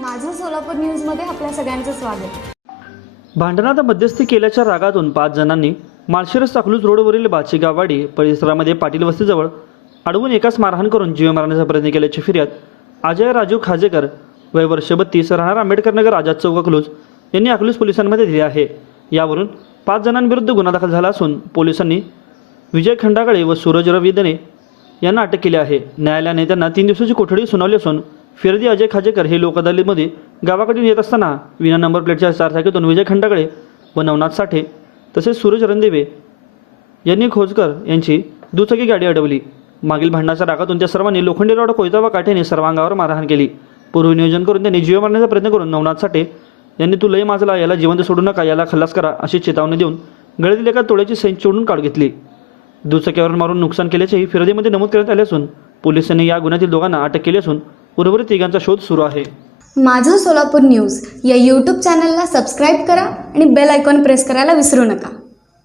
माझं सोलापूर न्यूजमध्ये आपल्या सगळ्यांचं स्वागत. भांडणात मध्यस्थी केल्याच्या रागातून पाच जणांनी माळशिरस चाकलूज रोडवरील बाचीगावाडी परिसरामध्ये पाटील वस्तीजवळ अडवून एकाच मारहाण करून जीव मारण्याचा प्रयत्न केल्याची फिर्याद अजय राजू खाजेकर वय वर्ष बत्तीस राहणार आंबेडकर नगर आझाद चौक अकलूज यांनी अकलूज पोलिसांमध्ये दिली आहे. यावरून पाच जणांविरुद्ध गुन्हा दाखल झाला असून पोलिसांनी विजय खंडागळे व सूरज रवीदने यांना अटक केली आहे. न्यायालयाने त्यांना तीन दिवसाची कोठडी सुनावली असून फिरदी अजय खाजेकर हे लोक अदालतीमध्ये गावाकडून येत असताना विना नंबर प्लेटच्या चारचाकीतून विजय खंडाकडे व नवनाथ साठे तसेच सूरज रणदेवे यांनी खोजकर यांची दुचाकी गाडी अडवली. मागील भांडणाच्या रागातून त्या सर्वांनी लोखंडी रोड कोयता व काठ्याने सर्वांगावर मारहाण केली. पूर्वनियोजन करून त्यांनी जीव मारण्याचा प्रयत्न करून नवनाथ साठे यांनी तू लय माजला याला जिवंत सोडू नका याला खल्लास करा अशी चेतावणी देऊन गळ्यातील एका तोड्याची सैन चोडून काढ घेतली. दुचाकीवर मारून नुकसान केल्याचेही फिरदीमध्ये नमूद करण्यात आले असून पोलिसांनी या गुन्ह्यातील दोघांना अटक केली असून उर्वरित तिघांचा शोध सुरू आहे. माझं सोलापूर न्यूज या यूट्यूब चॅनलला सबस्क्राईब करा आणि बेल आयकॉन प्रेस करायला विसरू नका.